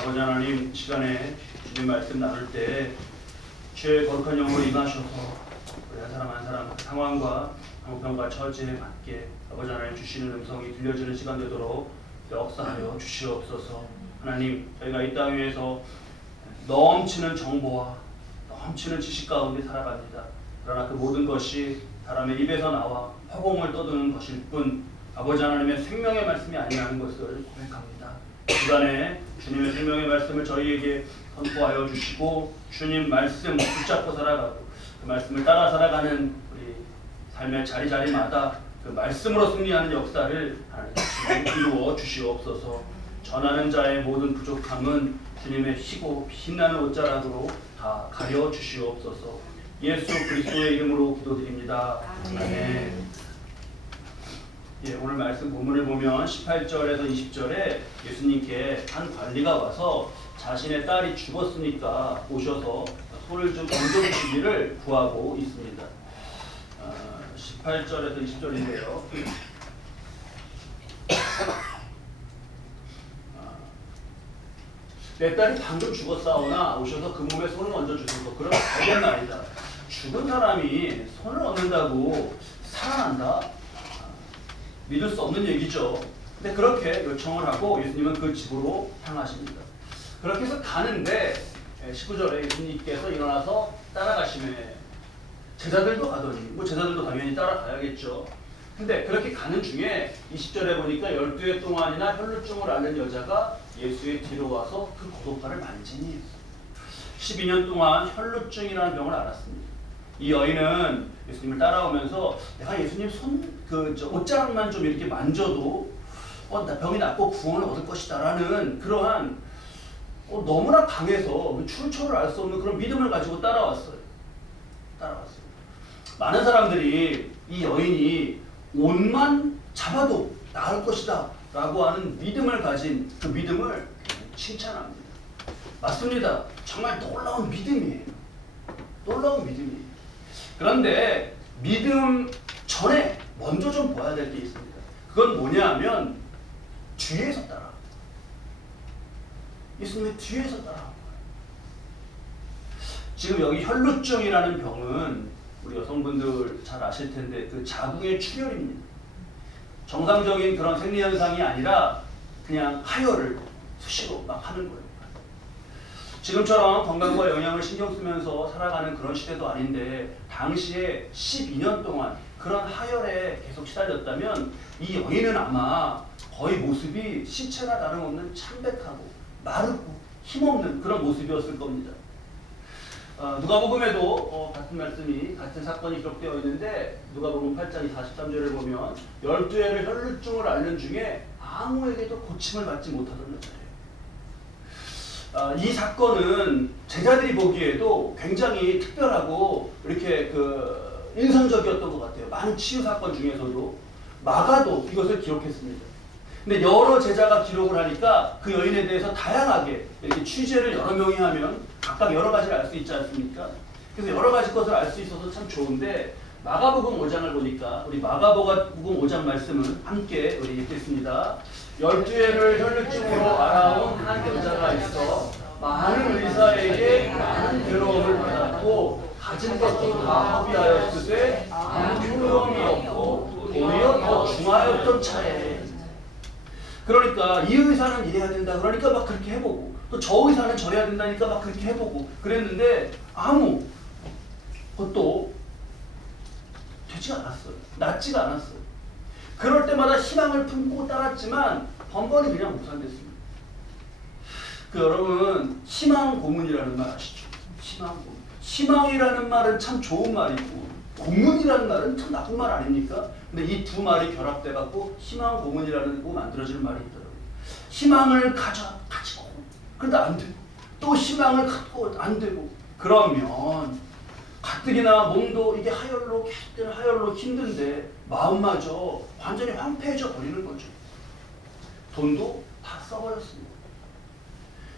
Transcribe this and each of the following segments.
아버지 하나님, 시간에 주님 말씀 나눌 때 주의 거룩한 영으로 임하셔서 우리 한 사람 한 사람 그 상황과 형편과 처지에 맞게 아버지 하나님 주시는 음성이 들려지는 시간 되도록 역사하여 주시옵소서. 하나님, 저희가 이 땅 위에서 넘치는 정보와 넘치는 지식 가운데 살아갑니다. 그러나 그 모든 것이 사람의 입에서 나와 허공을 떠드는 것일 뿐 아버지 하나님의 생명의 말씀이 아니라는 것을 고백합니다. 시간에 주님의 생명의 말씀을 저희에게 선포하여 주시고 주님 말씀 붙잡고 살아가고 그 말씀을 따라 살아가는 우리 삶의 자리자리마다 그 말씀으로 승리하는 역사를 하나님 이루어 주시옵소서. 전하는 자의 모든 부족함은 주님의 희고 빛나는 옷자락으로 다 가려 주시옵소서. 예수 그리스도의 이름으로 기도드립니다. 아멘. 예, 오늘 말씀 본문을 보면 18절에서 20절에 예수님께 한 관리가 와서 자신의 딸이 죽었으니까 오셔서 손을 좀 얹어주시기를 구하고 있습니다. 18절에서 20절인데요. 내 딸이 방금 죽었사오나 오셔서 그 몸에 손을 얹어주소서. 그럼 알겠 말이다. 죽은 사람이 손을 얹는다고 살아난다? 믿을 수 없는 얘기죠. 근데 그렇게 요청을 하고 예수님은 그 집으로 향하십니다. 그렇게 해서 가는데 19절에 예수님께서 일어나서 따라가시매 제자들도 가더니 뭐 제자들도 당연히 따라가야겠죠. 근데 그렇게 가는 중에 20절에 보니까 12해 동안이나 혈루증을 앓는 여자가 예수의 뒤로 와서 그 고독발을 만지니 12년 동안 혈루증이라는 병을 앓았습니다. 이 여인은 예수님을 따라오면서 내가 예수님 옷자락만 좀 이렇게 만져도 나 병이 낫고 구원을 얻을 것이다라는 그러한 너무나 강해서 출처를 알 수 없는 그런 믿음을 가지고 따라왔어요. 많은 사람들이 이 여인이 옷만 잡아도 나을 것이다 라고 하는 믿음을 가진 그 믿음을 칭찬합니다. 맞습니다. 정말 놀라운 믿음이에요. 놀라운 믿음이에요. 그런데 믿음 전에 먼저 좀 봐야 될 게 있습니다. 그건 뭐냐 하면 뒤에서 따라. 예수님의 뒤에서 따라온 거예요. 지금 여기 혈루증이라는 병은 우리 여성분들 잘 아실 텐데 그 자궁의 출혈입니다. 정상적인 그런 생리현상이 아니라 그냥 하혈을 수시로 막 하는 거예요. 지금처럼 건강과 영양을 신경 쓰면서 살아가는 그런 시대도 아닌데 당시에 12년 동안 그런 하혈에 계속 시달렸다면 이 여인은 아마 거의 모습이 시체나 다름없는 창백하고 마르고 힘없는 그런 모습이었을 겁니다. 누가복음에도 같은 말씀이 같은 사건이 기록되어 있는데 누가복음 8장 43절을 보면 12해를 혈루증을 앓는 중에 아무에게도 고침을 받지 못하던 여자예요. 이 사건은 제자들이 보기에도 굉장히 특별하고 이렇게 인상적이었던 것 같아요. 많은 치유 사건 중에서도 마가도 이것을 기록했습니다. 근데 여러 제자가 기록을 하니까 그 여인에 대해서 다양하게 이렇게 취재를 여러 명이 하면 각각 여러 가지를 알 수 있지 않습니까? 그래서 여러 가지 것을 알 수 있어서 참 좋은데 마가복음 5장을 보니까 우리 마가복음 5장 말씀을 함께 우리 읽겠습니다. 12해를 혈루증으로 앓아온 한 여자가 있어 많은 의사에게 많은 괴로움을 받았고 가진 것도 다 허비하였으되 아무 효용이 없고 오히려 더 중하였던 차에 그러니까 이 의사는 이래야 된다 그러니까 막 그렇게 해보고 또 저 의사는 저래야 된다니까 막 그렇게 해보고 그랬는데 아무 것도 되지 않았어요. 낫지가 않았어요. 그럴 때마다 희망을 품고 따랐지만 번번이 그냥 무산됐습니다. 여러분 희망 고문이라는 말 아시죠? 희망 고문. 희망이라는 말은 참 좋은 말이고 고문이라는 말은 참 나쁜 말 아닙니까? 근데 이 두 말이 결합돼 갖고 희망 고문이라는 거 만들어지는 말이 있더라고요. 희망을 가지고 그런데 안 되고 또 희망을 갖고 안 되고 그러면 가뜩이나 몸도 이게 계속되는 하열로 힘든데 마음마저 완전히 황폐해져 버리는 거죠. 돈도 다 써버렸습니다.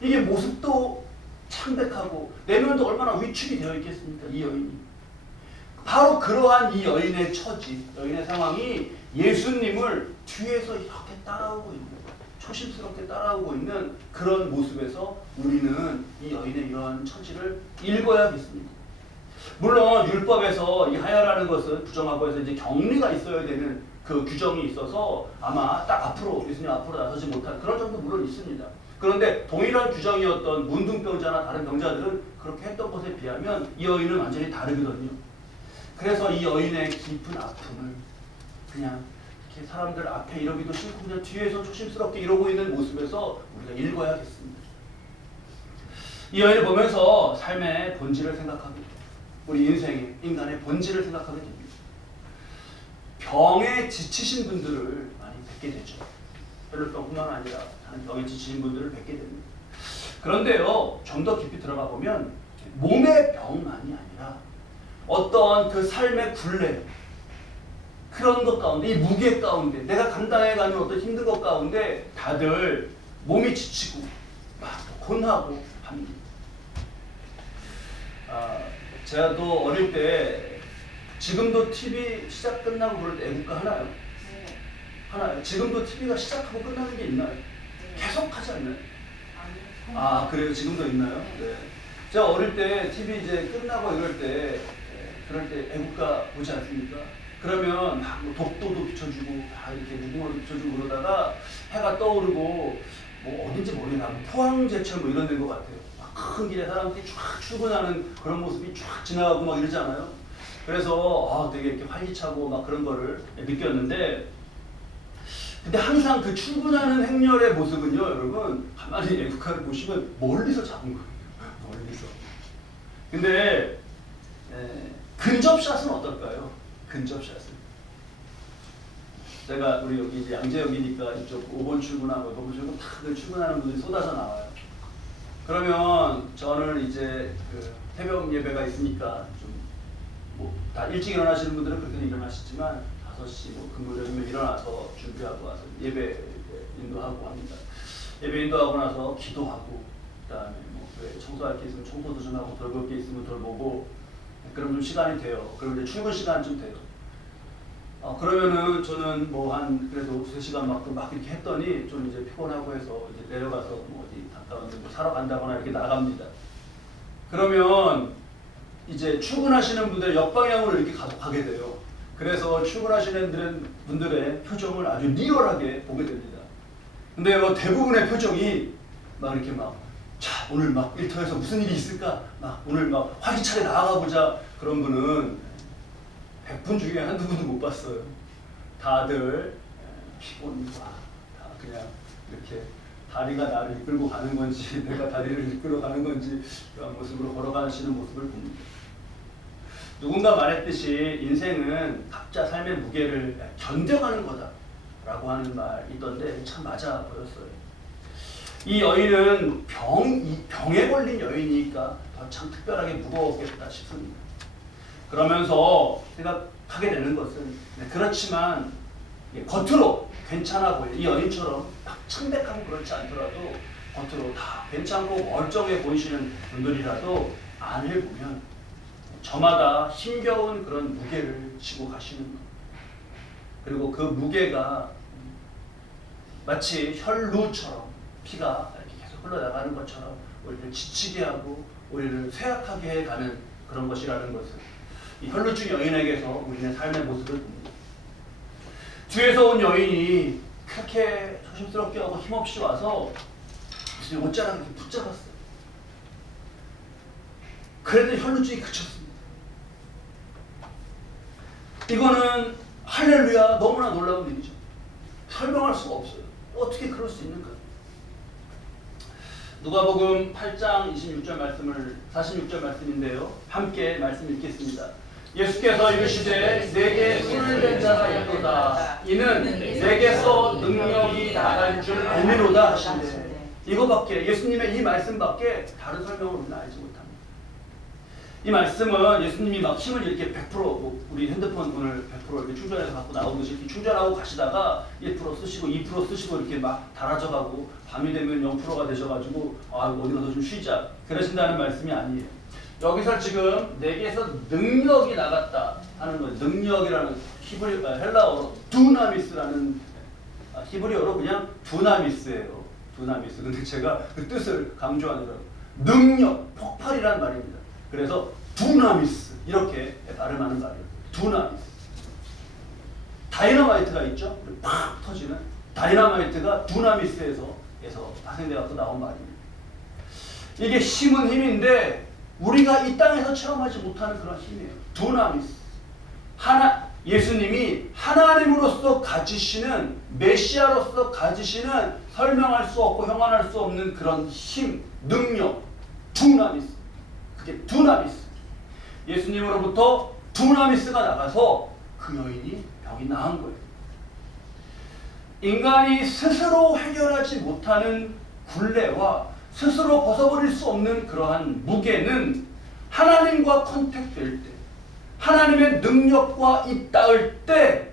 이게 모습도 창백하고 내면도 얼마나 위축이 되어 있겠습니까? 이 여인이. 바로 그러한 이 여인의 처지, 여인의 상황이 예수님을 뒤에서 이렇게 따라오고 있는 거예요. 초심스럽게 따라오고 있는 그런 모습에서 우리는 이 여인의 이러한 처지를 읽어야겠습니다. 물론 율법에서 이 하여라는 것은 부정하고 해서 이제 격리가 있어야 되는 그 규정이 있어서 아마 딱 앞으로 예수님 앞으로 나서지 못한 그런 점도 물론 있습니다. 그런데 동일한 규정이었던 문둥병자나 다른 병자들은 그렇게 했던 것에 비하면 이 여인은 완전히 다르거든요. 그래서 이 여인의 깊은 아픔을 그냥 이렇게 사람들 앞에 이러기도 싫고 그냥 뒤에서 조심스럽게 이러고 있는 모습에서 우리가 읽어야겠습니다. 이 여인을 보면서 삶의 본질을 생각하게 됩니다. 우리 인생의 인간의 본질을 생각하게 됩니다. 병에 지치신 분들을 많이 뵙게 되죠. 혈루병뿐만 아니라 다른 병에 지치신 분들을 뵙게 됩니다. 그런데요, 좀 더 깊이 들어가 보면 몸의 병만이 아니라 어떤 그 삶의 굴레, 그런 것 가운데, 이 무게 가운데, 내가 감당해가는 어떤 힘든 것 가운데 다들 몸이 지치고 막 곤하고 합니다. 제가 또 어릴 때 지금도 TV 시작 끝나고 그럴 때 애국가 하나요? 네. 하나요? 지금도 TV가 시작하고 끝나는 게 있나요? 네. 계속 하지 않나요? 아니요. 아, 그래요? 지금도 있나요? 네. 제가 어릴 때 TV 이제 끝나고 이럴 때 그럴 때 애국가 보지 않습니까? 그러면 막뭐 독도도 비춰주고 막 이렇게 무궁화도 비춰주고 그러다가 해가 떠오르고 뭐 어딘지 모르겠나 포항제철 뭐 이런 데인 것 같아요. 막 큰 길에 사람들이 쫙 출근하는 그런 모습이 쫙 지나가고 막 이러지 않아요? 그래서 되게 이렇게 활기차고 막 그런 거를 느꼈는데, 근데 항상 그 출근하는 행렬의 모습은요, 여러분 가만히 애국가를 보시면 멀리서 잡은 거예요. 멀리서. 근데 근접샷은 어떨까요? 근접샷은. 제가 우리 여기 이제 양재역이니까 이쪽 5번 출근하고 5번 출근 다들 출근하는 분들이 쏟아져 나와요. 그러면 저는 이제 그 새벽 예배가 있으니까 좀 뭐 다 일찍 일어나시는 분들은 그렇게 일어나시지만 5시 뭐 근무적이면 일어나서 준비하고 와서 예배 인도하고 합니다. 예배 인도하고 나서 기도하고 그다음에 뭐 청소할 게 있으면 청소도 좀 하고 돌볼 게 있으면 돌보고 그럼 좀 시간이 돼요. 그럼 이제 출근 시간쯤 돼요. 그러면은 저는 뭐 한 그래도 3시간 막 이렇게 했더니 좀 이제 피곤하고 해서 이제 내려가서 뭐 어디 가까운 데 뭐 사러 간다거나 이렇게 나갑니다. 그러면 이제 출근하시는 분들 역방향으로 이렇게 가게 돼요. 그래서 출근하시는 분들의 표정을 아주 리얼하게 보게 됩니다. 근데 뭐 대부분의 표정이 막 이렇게 자, 오늘 막 일터에서 무슨 일이 있을까? 막 오늘 막 활기차게 나아가 보자. 그런 분은 100분 중에 한두 분도 못 봤어요. 다들 피곤과 다 그냥 이렇게 다리가 나를 이끌고 가는 건지 내가 다리를 이끌어 가는 건지 그런 모습으로 걸어가시는 모습을 봅니다. 누군가 말했듯이 인생은 각자 삶의 무게를 견뎌가는 거다라고 하는 말이 있던데 참 맞아 보였어요. 이 여인은 병에 걸린 여인이니까 더 참 특별하게 무거웠겠다 싶습니다. 그러면서 생각하게 되는 것은 그렇지만 겉으로 괜찮아 보여. 이 여인처럼 막 창백하고 그렇지 않더라도 겉으로 다 괜찮고 멀쩡해 보이시는 분들이라도 안을 보면 저마다 힘겨운 그런 무게를 지고 가시는 것. 그리고 그 무게가 마치 혈루처럼 피가 이렇게 계속 흘러나가는 것처럼 우리를 지치게 하고 우리를 쇠약하게 해가는 그런 것이라는 것을 이 혈루증 여인에게서 우리의 삶의 모습을 봅니다. 뒤에서 온 여인이 그렇게 조심스럽게 하고 힘없이 와서 무슨 옷자락을 이렇게 붙잡았어요. 그래도 혈루증이 그쳤습니다. 이거는 할렐루야 너무나 놀라운 일이죠. 설명할 수가 없어요. 어떻게 그럴 수 있는가? 누가복음 8장 26절 말씀을 46절 말씀인데요. 함께 말씀 읽겠습니다. 예수께서 이르시되 내게 손을 댄 자가 있도다. 이는 내게서 능력이 나갈 줄 알미로다 하시는데 이거밖에 예수님의 이 말씀밖에 다른 설명을 우리는 알지 못합니다. 이 말씀은 예수님이 막 힘을 이렇게 100% 우리 핸드폰 오늘 100% 이렇게 충전해서 갖고 나오듯이 이렇게 충전하고 가시다가 1% 쓰시고 2% 쓰시고 이렇게 막 달아져가고 밤이 되면 0%가 되셔가지고 어디 가서 좀 쉬자 그러신다는 말씀이 아니에요. 여기서 지금 내게서 능력이 나갔다 하는 거예요. 능력이라는 헬라어로 두나미스라는 히브리어로 그냥 두나미스예요. 두나미스. 근데 제가 그 뜻을 강조하느라고 능력, 폭발이란 말입니다. 그래서 두나미스 이렇게 발음하는 말이에요. 두나미스. 다이너마이트가 있죠. 팍 터지는 다이너마이트가 두나미스에서 파생돼 갖고 나온 말입니다. 이게 힘은 힘인데 우리가 이 땅에서 체험하지 못하는 그런 힘이에요. 두나미스. 예수님이 하나님으로서 가지시는, 메시아로서 가지시는 설명할 수 없고 형언할 수 없는 그런 힘, 능력, 두나미스. 그게 두나미스. 예수님으로부터 두나미스가 나가서 그 여인이 병이 나은 거예요. 인간이 스스로 해결하지 못하는 굴레와 스스로 벗어버릴 수 없는 그러한 무게는 하나님과 컨택될 때, 하나님의 능력과 입닿을 때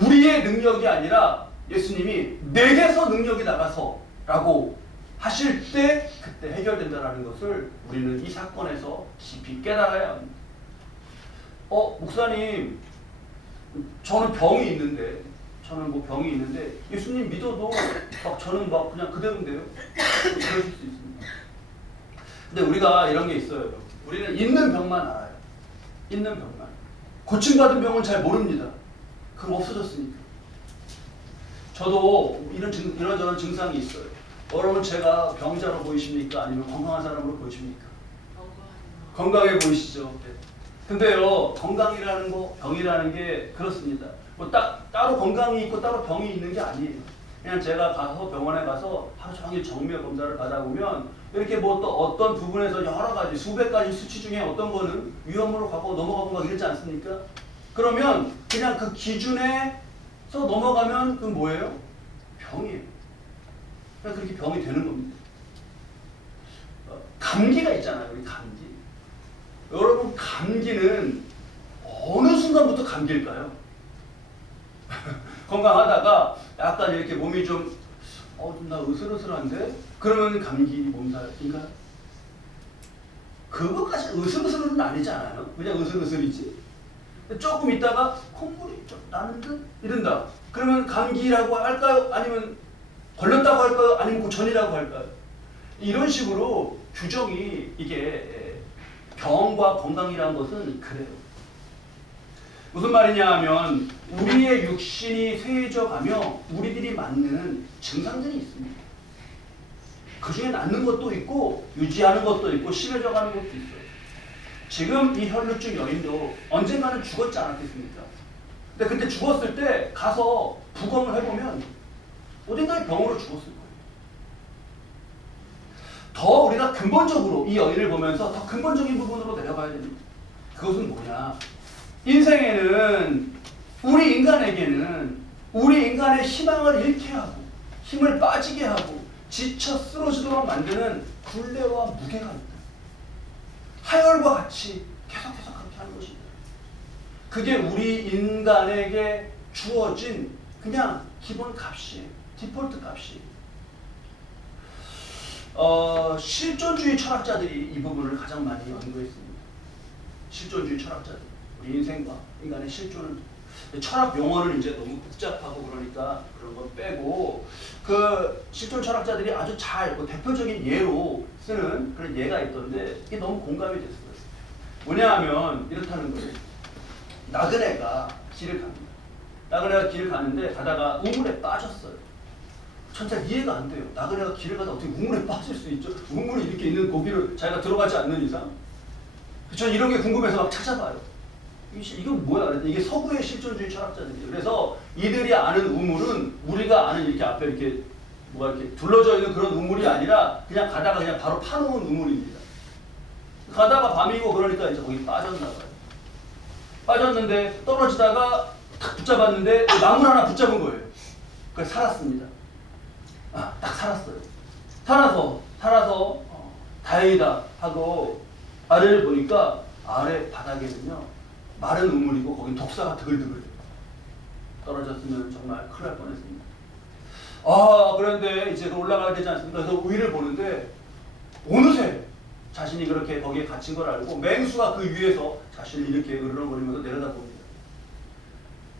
우리의 능력이 아니라 예수님이 내게서 능력이 나가서 라고 하실 때 그때 해결된다는 것을 우리는 이 사건에서 깊이 깨달아야 합니다. 목사님, 저는 병이 있는데 예수님 믿어도 저는 그냥 그대로인데요? 그러실 수 있습니다. 근데 우리가 이런 게 있어요. 우리는 있는 병만 알아요. 있는 병만. 고침받은 병은 잘 모릅니다. 그럼 없어졌으니까. 저도 이런저런 증상이 있어요. 여러분, 제가 병자로 보이십니까? 아니면 건강한 사람으로 보이십니까? 건강해 보이시죠? 네. 근데요, 건강이라는 거, 병이라는 게 그렇습니다. 따로 건강이 있고 따로 병이 있는 게 아니에요. 그냥 제가 병원에 가서 하루 종일 정밀 검사를 받아보면 이렇게 또 어떤 부분에서 여러 가지 수백 가지 수치 중에 어떤 거는 위험으로 가고 넘어가고 막 이러지 않습니까? 그러면 그냥 그 기준에서 넘어가면 그건 뭐예요? 병이에요. 그러니까 그렇게 병이 되는 겁니다. 감기가 있잖아요. 우리 감기. 여러분, 감기는 어느 순간부터 감기일까요? 건강하다가 약간 이렇게 몸이 좀 나 으슬으슬한데? 그러면 감기 몸살인가요? 그것까지 으슬으슬은 아니지 않아요? 그냥 으슬으슬이지. 조금 있다가 콧물이 좀 나는 듯 이런다. 그러면 감기라고 할까요? 아니면 걸렸다고 할까요? 아니면 그 전이라고 할까요? 이런 식으로 규정이 이게 병과 건강이라는 것은 그래요. 무슨 말이냐 하면 우리의 육신이 쇠해져가며 우리들이 맞는 증상들이 있습니다. 그 중에 낫는 것도 있고 유지하는 것도 있고 심해져가는 것도 있어요. 지금 이 혈루증 여인도 언젠가는 죽었지 않았겠습니까? 근데 그때 죽었을 때 가서 부검을 해보면 어딘가에 병으로 죽었을 거예요. 더 우리가 근본적으로 이 여인을 보면서 더 근본적인 부분으로 내려가야 됩니다. 그것은 뭐냐? 인생에는 우리 인간의 희망을 잃게 하고 힘을 빠지게 하고 지쳐 쓰러지도록 만드는 굴레와 무게가 있다. 하열과 같이 계속 그렇게 하는 것입니다. 그게 우리 인간에게 주어진 그냥 기본 값이에요. 디폴트 값이에요. 실존주의 철학자들이 이 부분을 가장 많이 연구했습니다. 실존주의 철학자들. 우리 인생과 인간의 실존을, 철학 용어는 이제 너무 복잡하고 그러니까 그런 건 빼고, 그 실존 철학자들이 아주 잘 대표적인 예로 쓰는 그런 예가 있던데 이게 너무 공감이 됐어요. 뭐냐 하면 이렇다는 거예요. 나그네가 길을 갑니다. 나그네가 길을 가는데 가다가 우물에 빠졌어요. 전 잘 이해가 안 돼요. 나그네가 길을 가다 어떻게 우물에 빠질 수 있죠? 우물이 이렇게 있는 고기를 자기가 들어가지 않는 이상. 전 이런 게 궁금해서 막 찾아봐요. 이건 뭐야? 이게 서구의 실존주의 철학자들이에요. 그래서 이들이 아는 우물은 우리가 아는 이렇게 앞에 이렇게 뭐가 이렇게 둘러져 있는 그런 우물이 아니라 그냥 가다가 그냥 바로 파놓은 우물입니다. 가다가 밤이고 그러니까 이제 거기 빠졌나 봐요. 빠졌는데 떨어지다가 탁 붙잡았는데 나물 하나 붙잡은 거예요. 그래서 살았습니다. 딱 살았어요. 살아서 다행이다 하고 아래를 보니까 아래 바닥에는요 마른 우물이고 거기 독사가 드글드글 떨어졌으면 정말 큰일 날 뻔했습니다. 그런데 이제 올라가야 되지 않습니까? 그래서 위를 보는데 어느새 자신이 그렇게 거기에 갇힌 걸 알고 맹수가 그 위에서 자신을 이렇게 으르렁거리면서 내려다봅니다.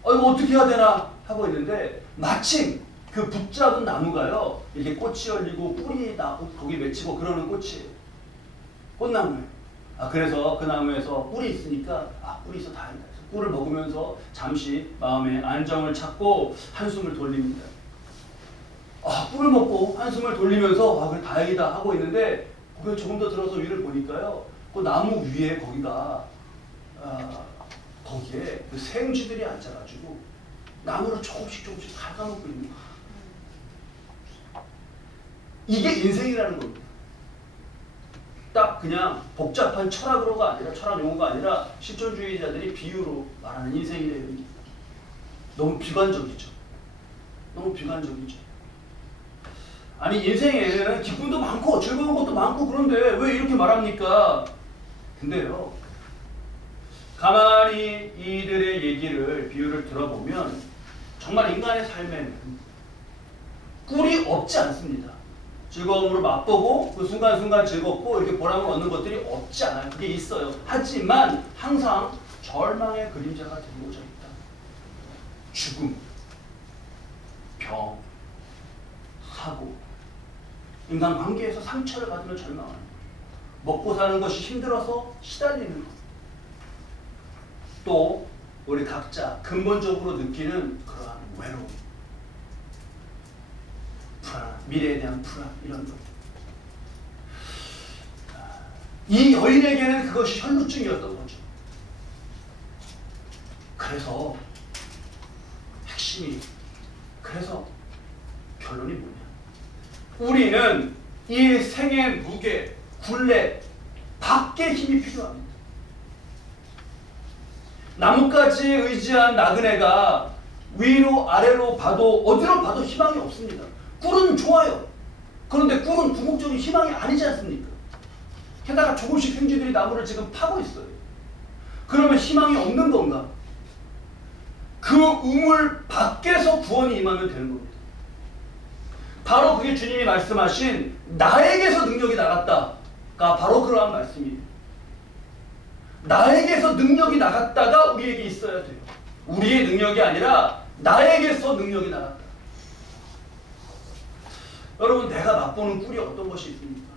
이거 어떻게 해야 되나 하고 있는데 마침 그 붙잡은 나무가요 이렇게 꽃이 열리고 뿌리 나고 거기 맺히고 그러는 꽃이에요. 꽃나무예요. 그래서 그 나무에서 꿀이 있으니까 꿀이 있어 다행이다. 꿀을 먹으면서 잠시 마음의 안정을 찾고 한숨을 돌립니다. 꿀을 먹고 한숨을 돌리면서 그래 다행이다 하고 있는데 고개 조금 더 들어서 위를 보니까요 그 나무 위에 거기에 그 생쥐들이 앉아가지고 나무를 조금씩 갉아먹고 있는 거예요. 이게 인생이라는 겁니다. 딱 그냥 복잡한 철학으로가 아니라 철학 용어가 아니라 실존주의자들이 비유로 말하는 인생이래요. 너무 비관적이죠. 너무 비관적이죠. 아니 인생에는 기쁨도 많고 즐거운 것도 많고 그런데 왜 이렇게 말합니까? 근데요 가만히 이들의 얘기를 비유를 들어보면 정말 인간의 삶에는 꿀이 없지 않습니다. 즐거움으로 맛보고 그 순간순간 즐겁고 이렇게 보람을 얻는 것들이 없지 않아요. 그게 있어요. 하지만 항상 절망의 그림자가 드리워져 있다. 죽음, 병, 사고, 인간관계에서 상처를 받으면 절망하는 거예요. 먹고 사는 것이 힘들어서 시달리는 것. 또 우리 각자 근본적으로 느끼는 그러한 외로움, 불안, 미래에 대한 불안 이런 것. 이 여인에게는 그것이 혈루증이었던 거죠. 그래서 핵심이 그래서 결론이 뭐냐? 우리는 이 생의 무게, 굴레 밖에 힘이 필요합니다. 나뭇가지에 의지한 나그네가 위로 아래로 봐도 어디로 봐도 희망이 없습니다. 꿀은 좋아요. 그런데 꿀은 궁극적인 희망이 아니지 않습니까? 게다가 조금씩 생쥐들이 나무를 지금 파고 있어요. 그러면 희망이 없는 건가? 그 우물 밖에서 구원이 임하면 되는 겁니다. 바로 그게 주님이 말씀하신 나에게서 능력이 나갔다가 바로 그러한 말씀이에요. 나에게서 능력이 나갔다가 우리에게 있어야 돼요. 우리의 능력이 아니라 나에게서 능력이 나갔다. 여러분 내가 맛보는 꿀이 어떤 것이 있습니까?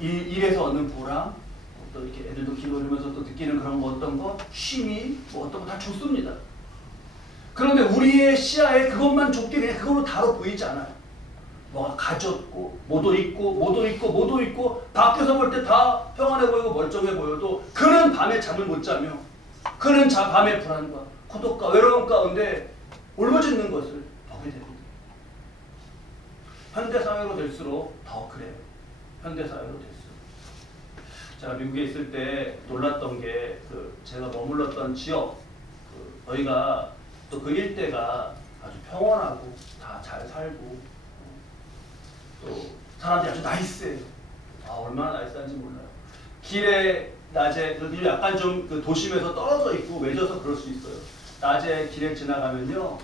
일에서 얻는 보람, 또 이렇게 애들도 기르면서 또 느끼는 그런 거 어떤 거, 쉼이 뭐 어떤 거 다 좋습니다. 그런데 우리의 시야에 그것만 좁게 그냥 그걸로 다뤄 보이지 않아요. 뭐가 가졌고 뭐도 있고 밖에서 볼 때 다 평안해 보이고 멀쩡해 보여도 그는 밤에 잠을 못 자며 그는 밤의 불안과 고독과 외로움 가운데 울부짖는 것을 보게 됩니다. 현대사회로 될수록 더 그래요. 현대사회로 될수록. 제가 미국에 있을 때 놀랐던 게 제가 머물렀던 지역 저희가 또 그 일대가 아주 평온하고 다 잘 살고 또 사람들이 아주 나이스해요. 얼마나 나이스한지 몰라요. 길에 낮에 약간 좀 그 도심에서 떨어져 있고 외져서 그럴 수 있어요. 낮에 길에 지나가면요,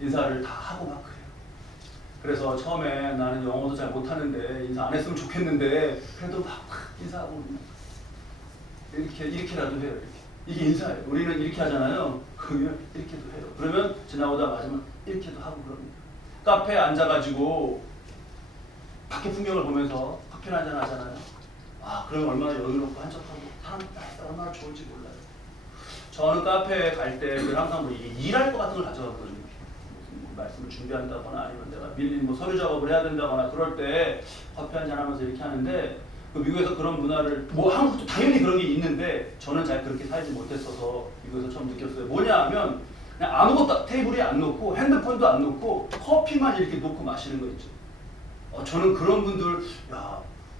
인사를 다 하고 막 그래요. 그래서 처음에 나는 영어도 잘 못하는데 인사 안 했으면 좋겠는데 그래도 막 인사하고 이렇게라도 해요. 이게 인사예요. 우리는 이렇게 하잖아요. 그러면 이렇게도 해요. 그러면 지나오다 맞으면 이렇게도 하고 그럽니다. 카페에 앉아가지고 밖에 풍경을 보면서 커피 한잔 하잖아요. 그러면 얼마나 여유롭고 한적하고 사람 얼마나 좋을지 몰라요. 저는 카페에 갈 때 항상 일할 것 같은 걸 가져갔거든요. 무슨 말씀을 준비한다거나 아니면 내가 밀린 서류 작업을 해야 된다거나 그럴 때 커피 한잔 하면서 이렇게 하는데 미국에서 그런 문화를 한국도 당연히 그런 게 있는데 저는 잘 그렇게 살지 못했어서 미국에서 처음 느꼈어요. 뭐냐 하면 그냥 아무것도 테이블에 안 놓고 핸드폰도 안 놓고 커피만 이렇게 놓고 마시는 거 있죠. 저는 그런 분들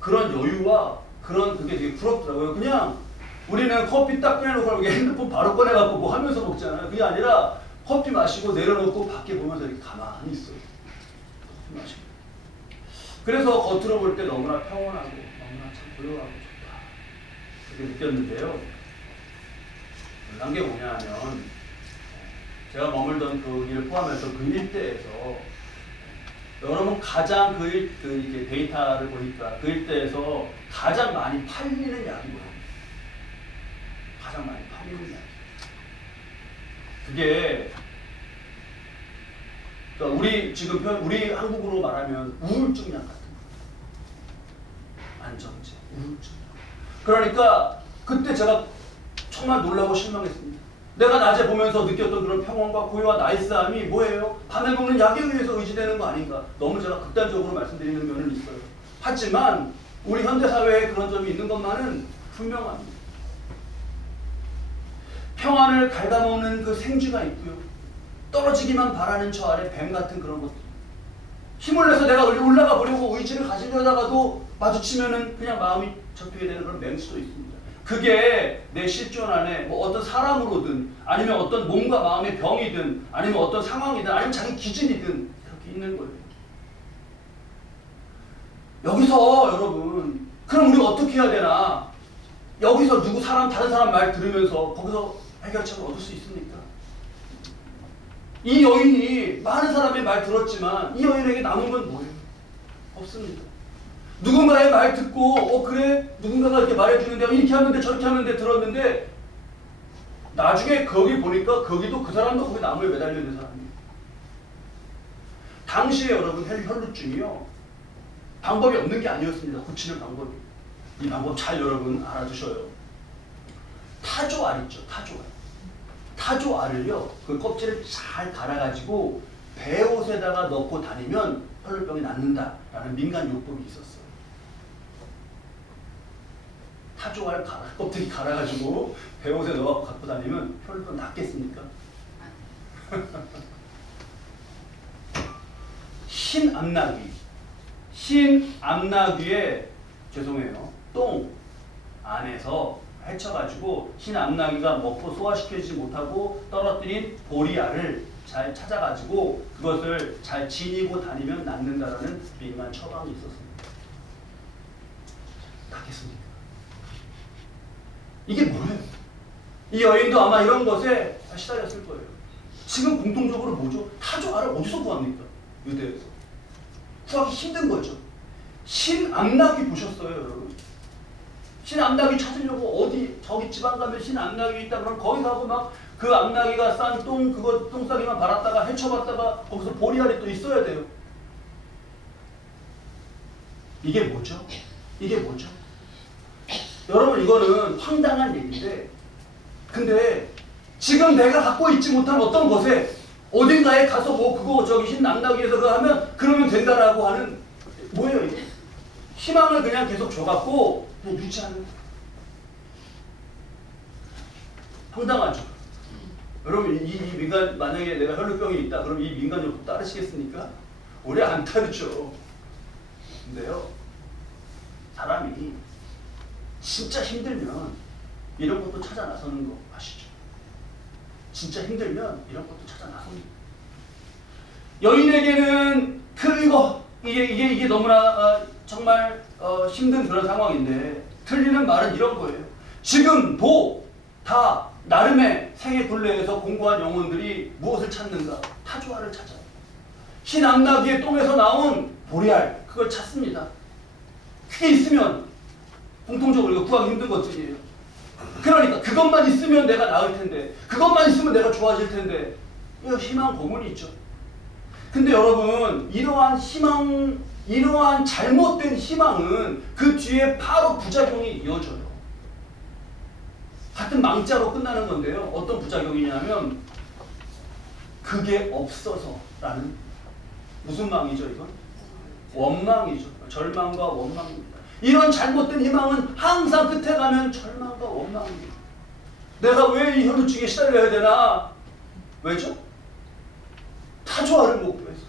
그런 여유와 그게 되게 부럽더라고요. 그냥 우리는 커피 딱 꺼내놓고 핸드폰 바로 꺼내갖고 뭐 하면서 먹잖아요. 그게 아니라 커피 마시고 내려놓고 밖에 보면서 이렇게 가만히 있어요. 커피 마시고. 그래서 겉으로 볼 때 너무나 평온하고 너무나 참 고요하고 좋다 그렇게 느꼈는데요. 놀란 게 뭐냐 하면 제가 머물던 그 일을 포함해서 그 일대에서 여러분 가장 이렇게 데이터를 보니까 그 일대에서 가장 많이 팔리는 약이 뭐예요? 가장 많이 팔리는 약. 그게 그러니까 우리 한국으로 말하면 우울증약 같은 거. 안정제, 우울증. 그러니까 그때 제가 정말 놀라고 실망했습니다. 내가 낮에 보면서 느꼈던 그런 평온과 고요와 나이스함이 뭐예요? 밤에 먹는 약에 의해서 의지되는 거 아닌가? 너무 제가 극단적으로 말씀드리는 면은 있어요. 하지만 우리 현대사회에 그런 점이 있는 것만은 분명합니다. 평안을 갉아먹는 그 생쥐가 있고요. 떨어지기만 바라는 저 아래 뱀 같은 그런 것들. 힘을 내서 내가 올라가 보려고 의지를 가지려다가도 마주치면은 그냥 마음이 접히게 되는 그런 맹수도 있습니다. 그게 내 실존 안에 뭐 어떤 사람으로든 아니면 어떤 몸과 마음의 병이든 아니면 어떤 상황이든 아니면 자기 기준이든 그렇게 있는 거예요. 여기서 여러분 그럼 우리가 어떻게 해야 되나? 여기서 다른 사람 말 들으면서 거기서 해결책을 얻을 수 있습니까? 이 여인이 많은 사람의 말 들었지만 이 여인에게 남은 건 뭐예요? 없습니다. 누군가의 말 듣고 그래? 누군가가 이렇게 말해주는데 이렇게 하는데 저렇게 하는데 들었는데 나중에 거기 보니까 거기도 그 사람도 거기 나무에 매달려 있는 사람이에요. 당시에 여러분 혈루증이요. 방법이 없는 게 아니었습니다. 고치는 방법이. 이 방법 잘 여러분 알아두셔요. 타조알 있죠. 타조알. 타조알을요. 그 껍질을 잘 갈아가지고 배옷에다가 넣고 다니면 혈루병이 낫는다라는 민간 요법이 있었어요. 타조알 껍데기 갈아가지고 배옷에 넣어 갖고 다니면 혈루병 낫겠습니까? 흰 암나귀에 죄송해요. 똥 안에서 헤쳐가지고 흰 암나귀가 먹고 소화시키지 못하고 떨어뜨린 보리알을 잘 찾아가지고 그것을 잘 지니고 다니면 낫는다라는 민간 처방이 있었습니다. 낫겠습니까? 이게 뭐예요? 이 여인도 아마 이런 것에 시달렸을 거예요. 지금 공통적으로 뭐죠? 타조알을 어디서 구합니까? 유대에서. 구하기 힘든 거죠. 흰 암나귀 보셨어요, 여러분? 흰 암나귀 찾으려고 어디 저기 지방 가면 흰 암나귀 있다 그러면 거기 가고 막 그 암나귀가 싼 그거 똥싸기만 발았다가 헤쳐봤다가 거기서 보리알이 또 있어야 돼요. 이게 뭐죠? 이게 뭐죠? 여러분 이거는 황당한 얘기인데 근데 지금 내가 갖고 있지 못한 어떤 것에 어딘가에 가서 그거 저기 흰 암나귀에서 그거 하면 그러면 된다라고 하는 뭐예요 이게? 희망을 그냥 계속 줘갖고 그냥 유지하는 황당하죠. 여러분 이 민간 만약에 내가 혈루병이 있다 그럼 이 민간 요법 따르시겠습니까? 오래 안 따르죠. 근데요 사람이 진짜 힘들면 이런 것도 찾아 나서는 거 아시죠? 진짜 힘들면 이런 것도 찾아 나섭니다. 여인에게는 이게 너무나 정말 힘든 그런 상황인데 틀리는 말은 이런 거예요. 지금도 다 나름의 생애 굴레에서 공고한 영혼들이 무엇을 찾는가? 타조알을 찾아요. 흰 암나귀의 똥에서 나온 보리알 그걸 찾습니다. 그게 있으면 공통적으로 이거 구하기 힘든 것들이에요. 그러니까 그것만 있으면 내가 나을 텐데 그것만 있으면 내가 좋아질 텐데 이거 희망 고문이 있죠. 근데 여러분 이러한 잘못된 희망은 그 뒤에 바로 부작용이 이어져요. 같은 망자로 끝나는 건데요. 어떤 부작용이냐면 그게 없어서라는 무슨 망이죠 이건? 원망이죠. 절망과 원망입니다. 이런 잘못된 희망은 항상 끝에 가면 절망과 원망입니다. 내가 왜 이 혈루증에 시달려야 되나? 왜죠? 타조알을 못 구해서.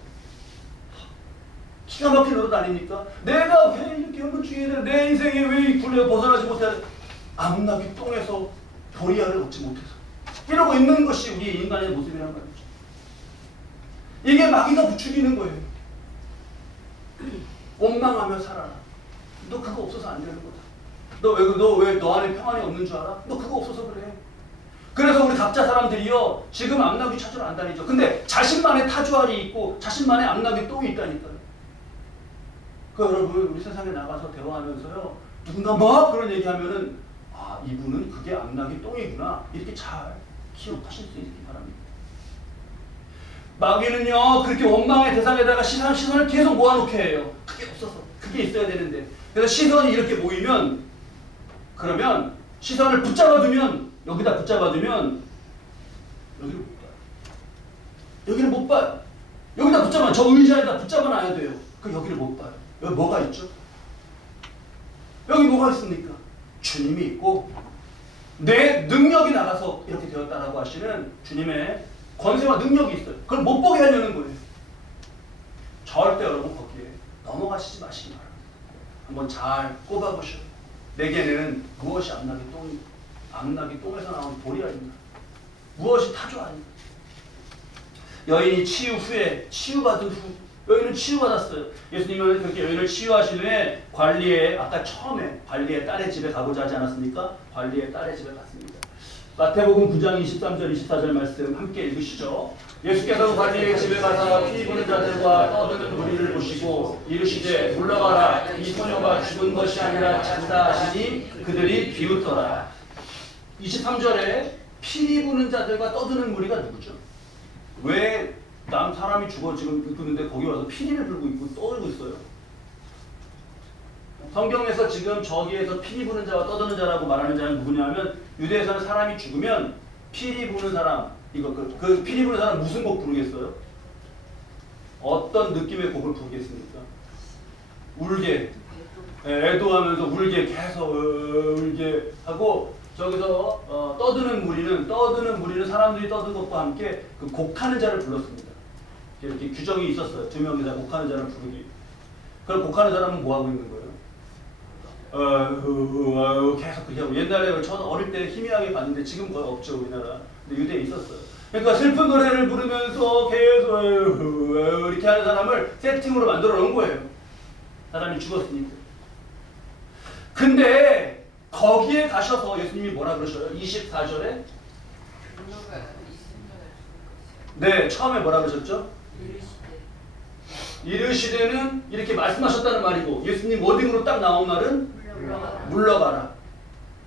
기가 막힌 노릇 아닙니까? 내가 왜 이렇게 혈루증에 내 인생에 왜 이 굴레에 벗어나지 못해? 암나귀 똥에서 보리알을 얻지 못해서. 이러고 있는 것이 우리 인간의 모습이란 말이죠. 이게 마귀가 부추기는 거예요. 원망하며 살아라. 너 그거 없어서 안 되는 거다. 너 왜 너 안에 평안이 없는 줄 알아? 너 그거 없어서 그래. 그래서 우리 각자 사람들이요 지금 암나귀 찾으러 안 다니죠. 근데 자신만의 타조알이 있고 자신만의 암나귀 똥이 있다니까요. 그 여러분 우리 세상에 나가서 대화하면서요 누군가 막 그런 얘기하면은 이분은 그게 암나귀 똥이구나 이렇게 잘 기억하실 수 있기 바랍니다. 마귀는요 그렇게 원망의 대상에다가 시선을 계속 모아놓게 해요. 그게 없어서 그게 있어야 되는데 그래서 시선이 이렇게 모이면 그러면 시선을 붙잡아두면 여기다 붙잡아두면 여기를 못 봐요. 여기를 못 봐요. 여기다 붙잡아 저 의자에다 붙잡아놔야 돼요. 그 여기를 못 봐요. 여기 뭐가 있죠? 여기 뭐가 있습니까? 주님이 있고 내 능력이 나가서 이렇게 되었다라고 하시는 주님의 권세와 능력이 있어요. 그걸 못 보게 하려는 거예요. 절대 여러분 거기에 넘어가시지 마시기 바랍니다. 한번 잘 꼽아보셔요. 내게는 무엇이 암나기 똥에서 나온 돌이 아닌가? 무엇이 타조 아닌가? 여인이 치유 후에 치유받은 후 여인은 치유받았어요. 예수님은 그렇게 여인을 치유하신 후에 아까 처음에 관리의 딸의 집에 가고자 하지 않았습니까? 관리의 딸의 집에 갔습니다. 마태복음 9장 23절 24절 말씀 함께 읽으시죠. 예수께서 관리의 집에 가서 피 부는 자들과 떠드는 무리를 보시고 이르시되 물러가라 이 소녀가 죽은 것이 아니라 잔다 하시니 그들이 비웃더라. 23절에 피 부는 자들과 떠드는 무리가 누구죠? 왜 사람이 죽어 지금 있는데 거기 와서 피리를 불고 있고 떠들고 있어요? 성경에서 지금 저기에서 피리 부는 자와 떠드는 자라고 말하는 자는 누구냐면 유대에서는 사람이 죽으면 피리 부는 사람 그 피리 부는 사람 무슨 곡 부르겠어요? 어떤 느낌의 곡을 부르겠습니까? 울게 애도하면서 울게 계속 울게 하고 저기서 떠드는 무리는 사람들이 떠드는 것과 함께 그 곡하는 자를 불렀습니다. 이렇게 규정이 있었어요. 두 명이서 곡하는 자를 부르기. 그럼 곡하는 사람은 뭐 하고 있는 거예요? 계속 그렇게 하고 옛날에 저는 어릴 때 희미하게 봤는데 지금 거의 없죠 우리나라. 근데 유대에 있었어요. 그러니까 슬픈 노래를 부르면서 계속 이렇게 하는 사람을 세팅으로 만들어 놓은 거예요. 사람이 죽었으니까. 근데 거기에 가셔서 예수님이 뭐라 그러셔요? 24절에 네 처음에 뭐라 그러셨죠? 이르시되는 이렇게 말씀하셨다는 말이고 예수님 워딩으로 딱 나온 말은 물러가라.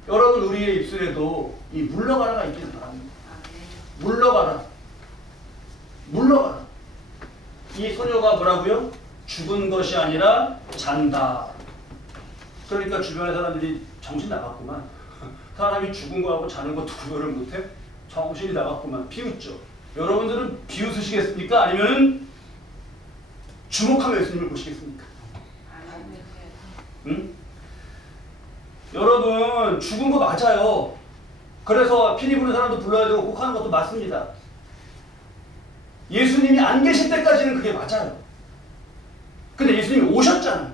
여러분 우리의 입술에도 이 물러가라가 있기를 바랍니다. 물러가라. 이 소녀가 뭐라고요? 죽은 것이 아니라 잔다. 그러니까 주변의 사람들이 정신 나갔구만. 사람이 죽은 거하고 자는 것도 구별을 못해? 정신이 나갔구만. 비웃죠. 여러분들은 비웃으시겠습니까? 아니면 주목하며 예수님을 보시겠습니까? 응? 여러분 죽은 거 맞아요. 그래서 피리 부는 사람도 불러야 되고 곡하는 것도 맞습니다. 예수님이 안 계실 때까지는 그게 맞아요. 근데 예수님이 오셨잖아요.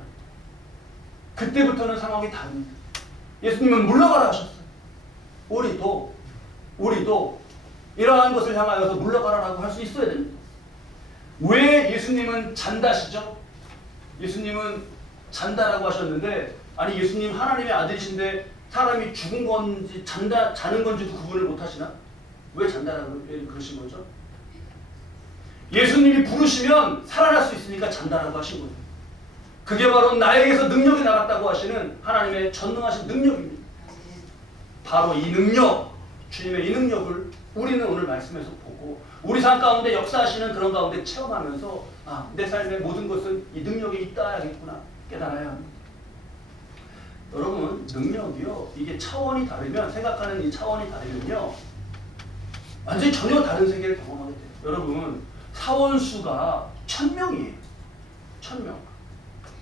그때부터는 상황이 다릅니다. 예수님은 물러가라 하셨어요. 우리도 이러한 것을 향하여서 물러가라라고 할 수 있어야 됩니다. 왜 예수님은 잔다시죠? 예수님은 잔다라고 하셨는데 아니 예수님 하나님의 아들이신데 사람이 죽은 건지 자는 건지도 구분을 못 하시나? 왜 잔다라고 그러신 거죠? 예수님이 부르시면 살아날 수 있으니까 잔다라고 하신 거예요. 그게 바로 나에게서 능력이 나갔다고 하시는 하나님의 전능하신 능력입니다. 바로 이 능력, 주님의 이 능력을 우리는 오늘 말씀에서 보고 우리 삶 가운데 역사하시는 그런 가운데 체험하면서 내 삶의 모든 것은 이 능력이 있다야겠구나 깨달아야 합니다. 여러분 능력이요 이게 차원이 다르면 생각하는 이 차원이 다르면요 완전히 전혀 다른 세계를 경험하게 돼요. 여러분 사원수가 1000명이에요. 1000명.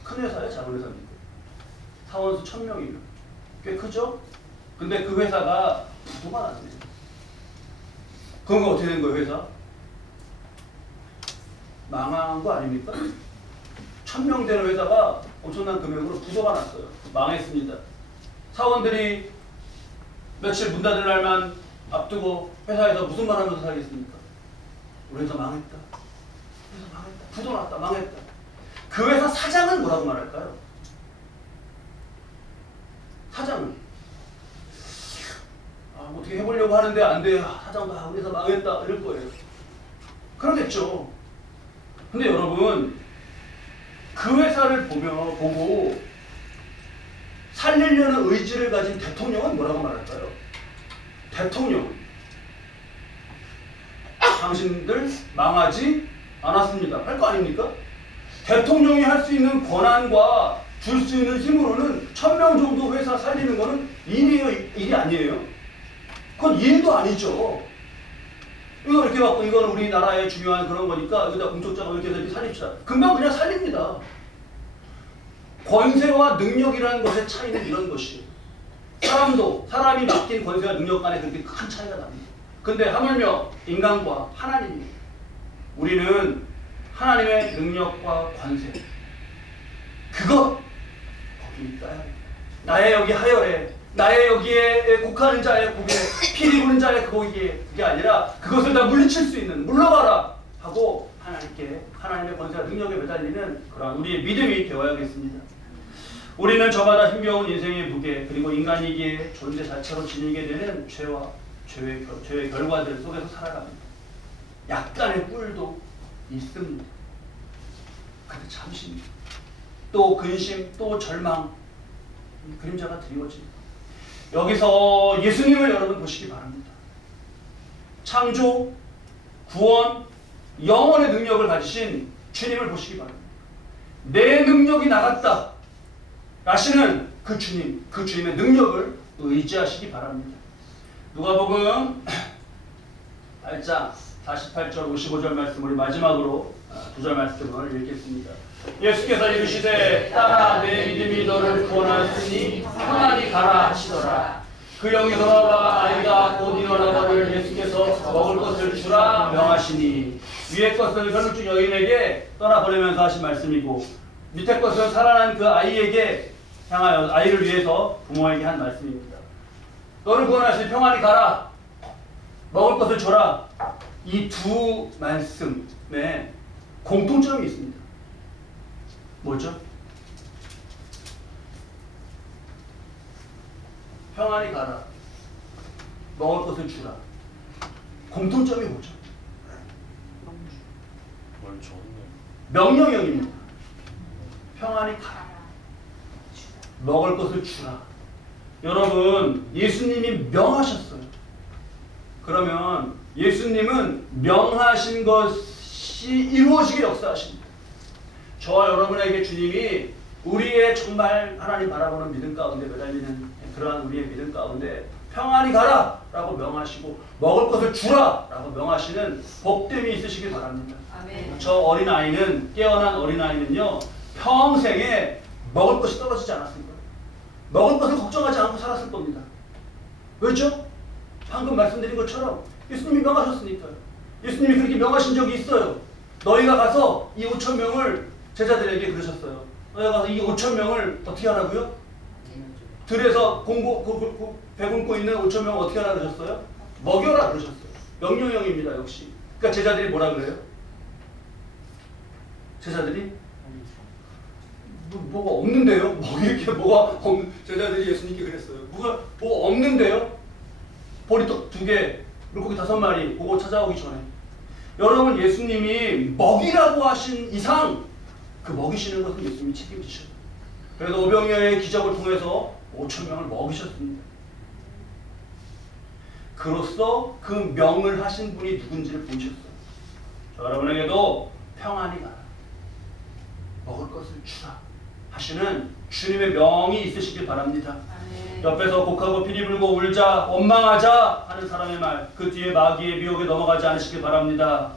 큰 회사예요? 작은 회사입니까? 사원수 1000명이면 꽤 크죠? 근데 그 회사가 부도가 났네요. 그런 거 어떻게 된 거예요, 회사? 망한 거 아닙니까? 1000명 되는 회사가 엄청난 금액으로 부도가 났어요. 망했습니다. 사원들이 며칠 문 닫을 날만 앞두고 회사에서 무슨 말 하면서 살겠습니까? 우리 회사 망했다. 회사 망했다. 부도 났다. 망했다. 그 회사 사장은 뭐라고 말할까요? 사장은 어떻게 해보려고 하는데 안 돼. 사장도 우리 회사 망했다. 이럴 거예요. 그러겠죠. 근데 여러분 그 회사를 보고 살리려는 의지를 가진 대통령은 뭐라고 말할까요? 대통령은 당신들 망하지 않았습니다. 할 거 아닙니까? 대통령이 할 수 있는 권한과 줄 수 있는 힘으로는 1000명 정도 회사 살리는 거는 일이 아니에요. 그건 일도 아니죠. 이거 이렇게 갖고 이거는 우리나라의 중요한 그런 거니까 여기다 공적자가 이렇게 해서 이렇게 살립시다. 금방 그냥 살립니다. 권세와 능력이라는 것의 차이는 이런 것이에요. 사람이 맡긴 권세와 능력 간에 그렇게 큰 차이가 납니다. 근데 하물며 인간과 하나님이 우리는 하나님의 능력과 권세 그것 거기 있다. 나의 여기 하열에 나의 여기에 곡하는 자의 곡에 피리 부는 자의 고기에 그게 아니라 그것을 다 물리칠 수 있는 물러가라 하고 하나님의 권세와 능력에 매달리는 그런 우리의 믿음이 되어야겠습니다. 우리는 저마다 힘겨운 인생의 무게 그리고 인간이기에 존재 자체로 지니게 되는 죄의 결과들 속에서 살아갑니다. 약간의 꿀도 있습니다. 근데 잠시 또 근심 또 절망 그림자가 드리워집니다. 여기서 예수님을 여러분 보시기 바랍니다. 창조, 구원, 영원의 능력을 가지신 주님을 보시기 바랍니다. 내 능력이 나갔다 라시는 그 주님, 그 주님의 능력을 의지하시기 바랍니다. 누가복음 8장 48절 55절 말씀 우리 마지막으로 두 절 말씀을 읽겠습니다. 예수께서 이르시되 따라 내 믿음이 너를 구원하였으니 평안히 가라 하시더라. 그 영이 돌아와 아이가 곧 일어나거늘 예수께서 먹을 것을 주라 명하시니 위의 것은 혈육중 여인에게 떠나보내면서 하신 말씀이고 밑에 것은 살아난 그 아이에게 향하여 아이를 위해서 부모에게 한 말씀입니다. 너를 구원하시니 평안히 가라 먹을 것을 줘라. 이 두 말씀에 공통점이 있습니다. 뭐죠? 평안히 가라. 먹을 것을 주라. 공통점이 뭐죠? 명령형입니다. 평안히 가라. 먹을 것을 주라. 여러분, 예수님이 명하셨어요. 그러면 예수님은 명하신 것이 이루어지게 역사하십니다. 저와 여러분에게 주님이 우리의 정말 하나님 바라보는 믿음 가운데 매달리는 그러한 우리의 믿음 가운데 평안히 가라 라고 명하시고 먹을 것을 주라 라고 명하시는 복됨이 있으시길 바랍니다. 아멘. 저 어린아이는 깨어난 어린아이는요 평생에 먹을 것이 떨어지지 않았을 거예요. 먹을 것을 걱정하지 않고 살았을 겁니다. 왜죠? 방금 말씀드린 것처럼 예수님이 명하셨으니까요. 예수님이 그렇게 명하신 적이 있어요. 너희가 가서 이 5,000명을 제자들에게 그러셨어요. 너희가 가서 이 5,000명을 어떻게 하라고요? 들에서 배 굶고 있는 5,000명을 어떻게 하라 그러셨어요? 먹여라 그러셨어요. 명령형입니다. 역시. 그러니까 제자들이 뭐라 그래요? 제자들이 뭐가 없는데요? 먹일 게 뭐가 제자들이 예수님께 그랬어요. 뭐가 없는데요? 보리떡 2개, 물고기 5마리 보고 찾아오기 전에 여러분 예수님이 먹이라고 하신 이상 그 먹이시는 것은 예수님이 책임지셔요. 그래서 오병이어의 기적을 통해서 5,000명을 먹이셨습니다. 그로써 그 명을 하신 분이 누군지를 보셨어요. 여러분에게도 평안히 가라. 먹을 것을 주라. 하시는 주님의 명이 있으시길 바랍니다. 아멘. 옆에서 곡하고 피리 불고 울자 원망하자 하는 사람의 말 그 뒤에 마귀의 미혹에 넘어가지 않으시길 바랍니다.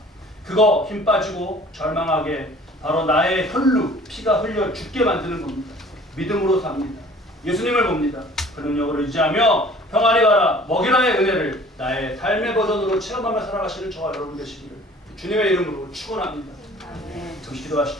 그거 힘 빠지고 절망하게 바로 나의 혈루 피가 흘려 죽게 만드는 겁니다. 믿음으로 삽니다. 예수님을 봅니다. 그 능력을 의지하며 평안히 가라 먹이라의 은혜를 나의 삶의 버전으로 체험하며 살아가시는 저와 여러분 되시기를 주님의 이름으로 축원합니다. 아멘. 잠시 기도하시죠.